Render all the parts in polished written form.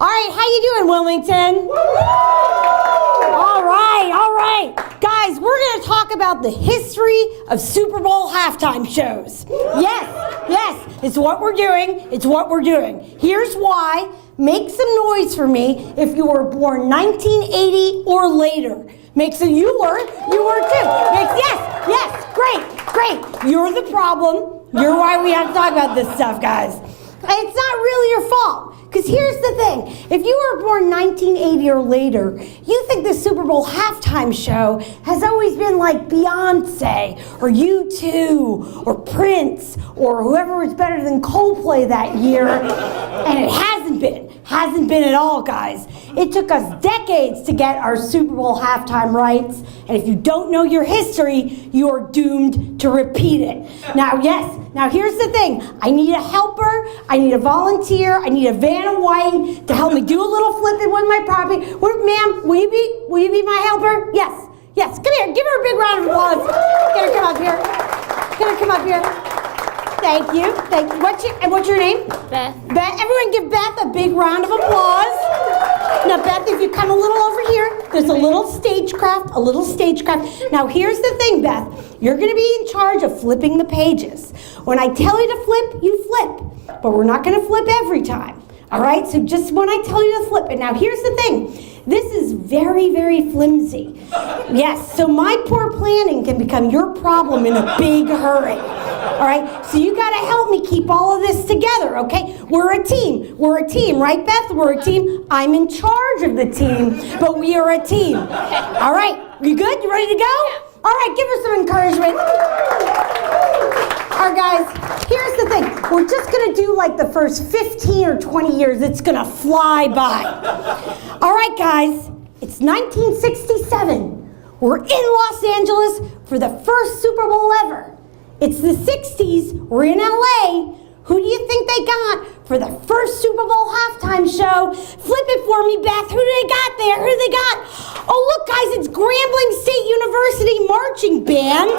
All right, how you doing, Wilmington? All right. Guys, we're going to talk about the history of Super Bowl halftime shows. Yes, it's what we're doing. Here's why. Make some noise for me if you were born 1980 or later. Make some, you were too. Yes, great. You're the problem. You're why we have to talk about this stuff, guys. And it's not really your fault. Because here's the thing, if you were born 1980 or later, you think the Super Bowl halftime show has always been like Beyonce, or U2, or Prince, or whoever was better than Coldplay that year, and it hasn't been at all, guys. It took us decades to get our Super Bowl halftime rights, and if you don't know your history, you are doomed to repeat it. Now here's the thing, I need a helper, I need a volunteer, I need a van of wine to help me do a little flipping with my property. Ma'am, will you be my helper? Yes, come here, give her a big round of applause. Get her come up here. Thank you. What's your name? Beth. Everyone give Beth a big round of applause. Now, Beth, if you come a little over here, there's a little stagecraft. Now, here's the thing, Beth. You're going to be in charge of flipping the pages. When I tell you to flip, you flip. But we're not going to flip every time. All right? So just when I tell you to flip it. Now, here's the thing. This is very, very flimsy. Yes, so my poor planning can become your problem in a big hurry. All right, so you gotta help me keep all of this together, okay? We're a team, right, Beth? We're a team. I'm in charge of the team, but we are a team. All right, you good? You ready to go? All right, give her some encouragement. All right, guys, here's the thing. We're just gonna do like the first 15 or 20 years. It's gonna fly by. All right, guys, it's 1967. We're in Los Angeles for the first Super Bowl ever. It's the 60s, we're in LA. Who do you think they got for the first Super Bowl halftime show? Flip it for me, Beth. Who do they got there? Who do they got? Oh, look, guys, it's Grambling State University Marching Band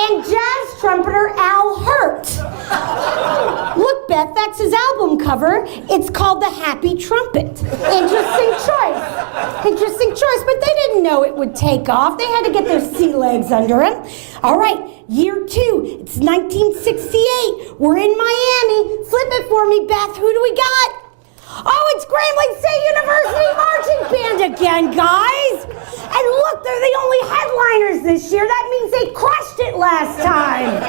and jazz trumpeter Al Hurt. Look, Beth, that's his album cover. It's called The Happy Trumpet. Interesting choice, but they didn't know it would take off. They had to get their sea legs under it. All right, year 2, it's 1968. We're in Miami. Flip it for me, Beth. Who do we got? Oh, it's Grambling State University Marching Band again, guys. And look, they're the only headliners this year. That means they crushed it last time.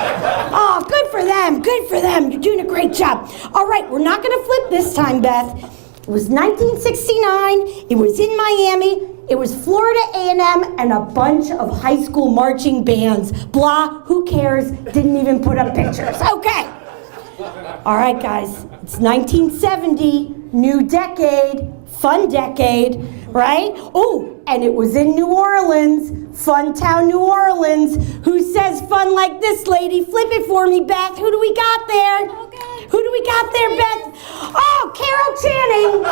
Oh, good for them. You're doing a great job. All right, we're not going to flip this time, Beth. It was 1969. It was in Miami. It was Florida A&M and a bunch of high school marching bands. Blah, who cares? Didn't even put up pictures. Okay. All right, guys. It's 1970, new decade, fun decade, right? Oh, and it was in New Orleans, fun town, New Orleans. Who says fun like this, lady? Flip it for me, Beth. Who do we got there? Okay. Who do we got there, Beth? Oh, Carol Channing.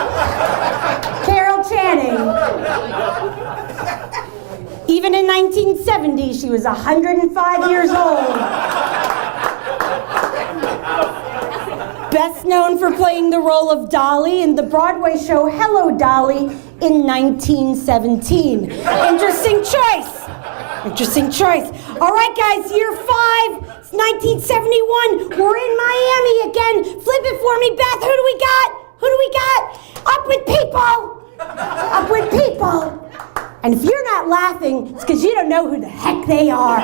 Even in 1970, she was 105 years old. Best known for playing the role of Dolly in the Broadway show Hello, Dolly in 1917. Interesting choice. All right, guys, year 5. 1971, we're in Miami again. Flip it for me, Beth. Who do we got? Up with people. And if you're not laughing, it's because you don't know who the heck they are.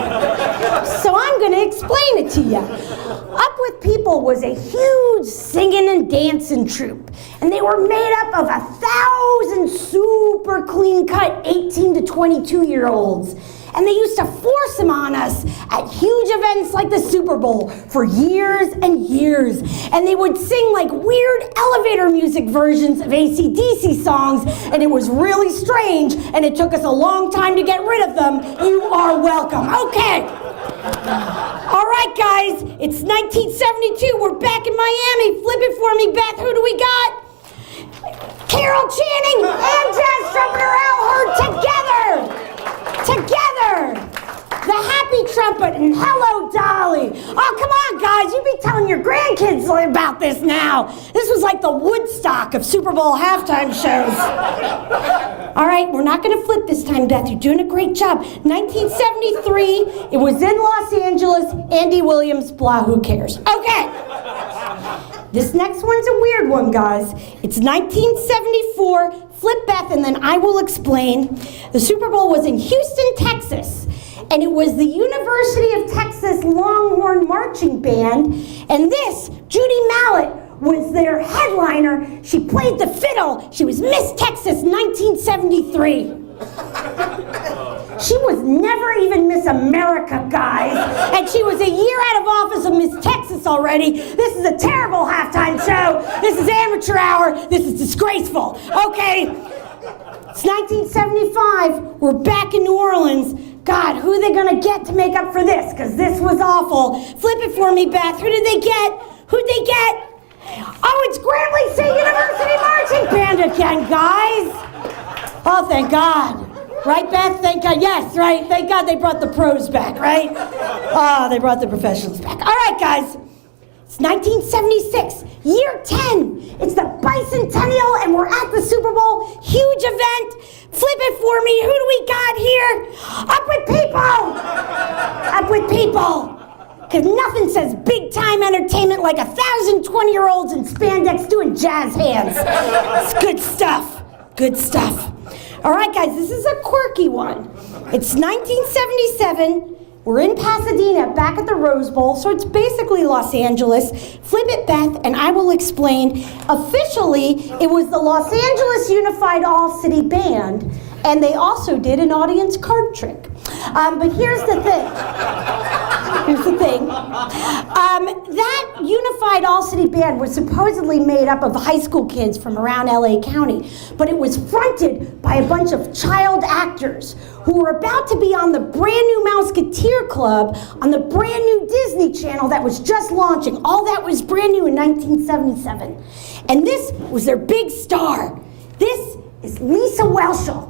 So I'm going to explain it to you. Up with People was a huge singing and dancing troupe. And they were made up of 1,000 super clean-cut 18 to 22-year-olds. And they used to force them on us at huge events like the Super Bowl for years and years. And they would sing like weird elevator music versions of AC/DC songs, and it was really strange, and it took us a long time to get rid of them. You are welcome. Okay. All right, guys, it's 1972. We're back in Miami. Flip it for me, Beth. Who do we got? Carol Channing and jazz trumpeter Al Hurt together. The Happy trumpet and hello, Dolly. Oh, come on, guys. You be telling your grandkids about this now. This was like the Woodstock of Super Bowl halftime shows. All right, we're not going to flip this time, Beth. You're doing a great job. 1973, it was in Los Angeles. Andy Williams, blah, who cares? Okay. This next one's a weird one, guys. It's 1974. Flip, Beth, and then I will explain. The Super Bowl was in Houston, Texas, and it was the University of Texas Longhorn Marching Band, and this, Judy Mallett, was their headliner. She played the fiddle. She was Miss Texas 1973. She was never even Miss America, guys. And she was a year out of office of Miss Texas already. This is a terrible halftime show. This is amateur hour. This is disgraceful. Okay. It's 1975. We're back in New Orleans. God, who are they going to get to make up for this? Because this was awful. Flip it for me, Beth. Who did they get? Who'd they get? Oh, it's Grambling State University Marching Band again, guys. Oh, thank God. Right, Beth? Thank God. Yes, right. Thank God they brought the pros back, right? Oh, they brought the professionals back. All right, guys. It's 1976, year 10. It's the bicentennial, and we're at the Super Bowl. Huge event. Flip it for me. Who do we got here? Up with people. Up with people. Because nothing says big-time entertainment like 1,000 20-year-olds in spandex doing jazz hands. It's good stuff. Good stuff. All right, guys, this is a quirky one. It's 1977. We're in Pasadena, back at the Rose Bowl, so it's basically Los Angeles. Flip it, Beth, and I will explain. Officially, it was the Los Angeles Unified All-City Band, and they also did an audience card trick. But here's the thing. Here's the thing. That Unified All-City Band was supposedly made up of high school kids from around LA County, but it was fronted by a bunch of child actors who were about to be on the brand new Mouseketeer Club on the brand new Disney Channel that was just launching. All that was brand new in 1977. And this was their big star. This is Lisa Whelchel.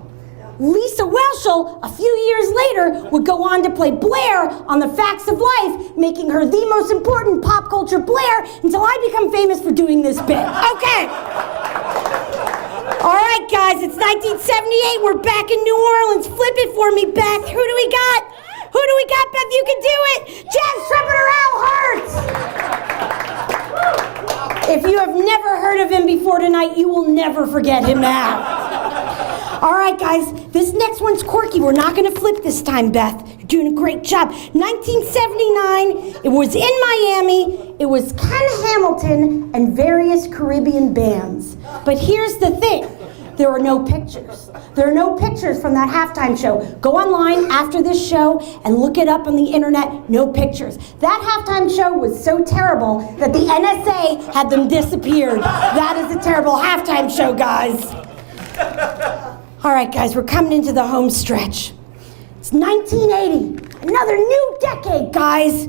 Lisa Whelchel, a few years later, would go on to play Blaire on The Facts of Life, making her the most important pop culture Blaire until I become famous for doing this bit. Okay. All right, guys, it's 1978. We're back in New Orleans. Flip it for me, Beth. Who do we got? Who do we got, Beth? You can do it. Jazz trumpeter Al Hurts. If you have never heard of him before tonight, you will never forget him now. All right, guys, this next one's quirky. We're not going to flip this time, Beth. You're doing a great job. 1979, it was in Miami. It was Ken Hamilton and various Caribbean bands. But here's the thing. There are no pictures. There are no pictures from that halftime show. Go online after this show and look it up on the internet. No pictures. That halftime show was so terrible that the NSA had them disappeared. That is a terrible halftime show, guys. All right, guys, we're coming into the home stretch. It's 1980, another new decade, guys.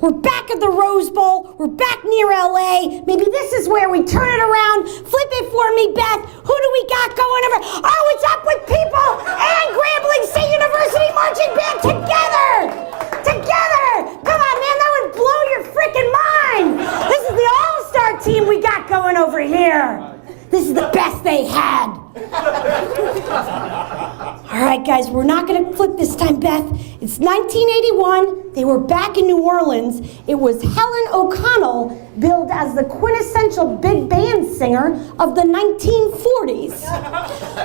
We're back at the Rose Bowl. We're back near LA. Maybe this is where we turn it around. Flip it for me, Beth. Who do we got going over? Oh, it's Up With People and Grambling State University Marching Band together. Together. Come on, man, that would blow your freaking mind. This is the all-star team we got going over here. This is the best they had. All right, guys, we're not going to flip this time, Beth. It's 1981. They were back in New Orleans. It was Helen O'Connell, billed as the quintessential big band singer of the 1940s.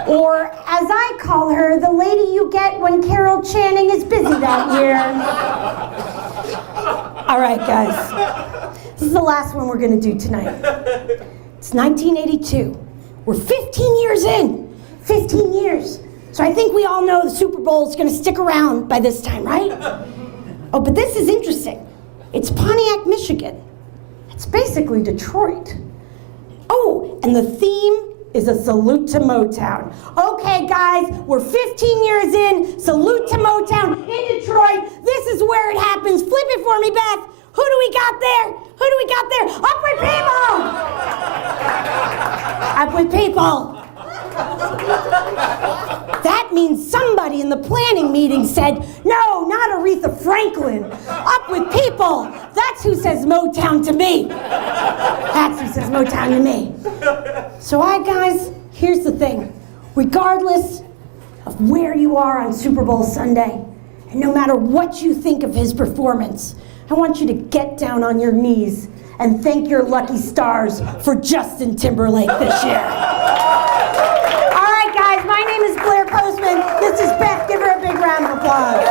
Or, as I call her, the lady you get when Carol Channing is busy that year. All right, guys. This is the last one we're going to do tonight. It's 1982. We're 15 years in. 15 years. So I think we all know the Super Bowl is going to stick around by this time, right? Oh, but this is interesting. It's Pontiac, Michigan. It's basically Detroit. Oh, and the theme is a salute to Motown. Okay, guys, we're 15 years in. Salute to Motown in Detroit. This is where it happens. Flip it for me, Beth. Who do we got there? Who do we got there? Up With People! Up With People! That means somebody in the planning meeting said, no, not Aretha Franklin. Up with people. That's who says Motown to me. That's who says Motown to me. So guys, here's the thing. Regardless of where you are on Super Bowl Sunday, and no matter what you think of his performance, I want you to get down on your knees and thank your lucky stars for Justin Timberlake this year. All right, guys, my name is Blaire Postman. This is Beth. Give her a big round of applause.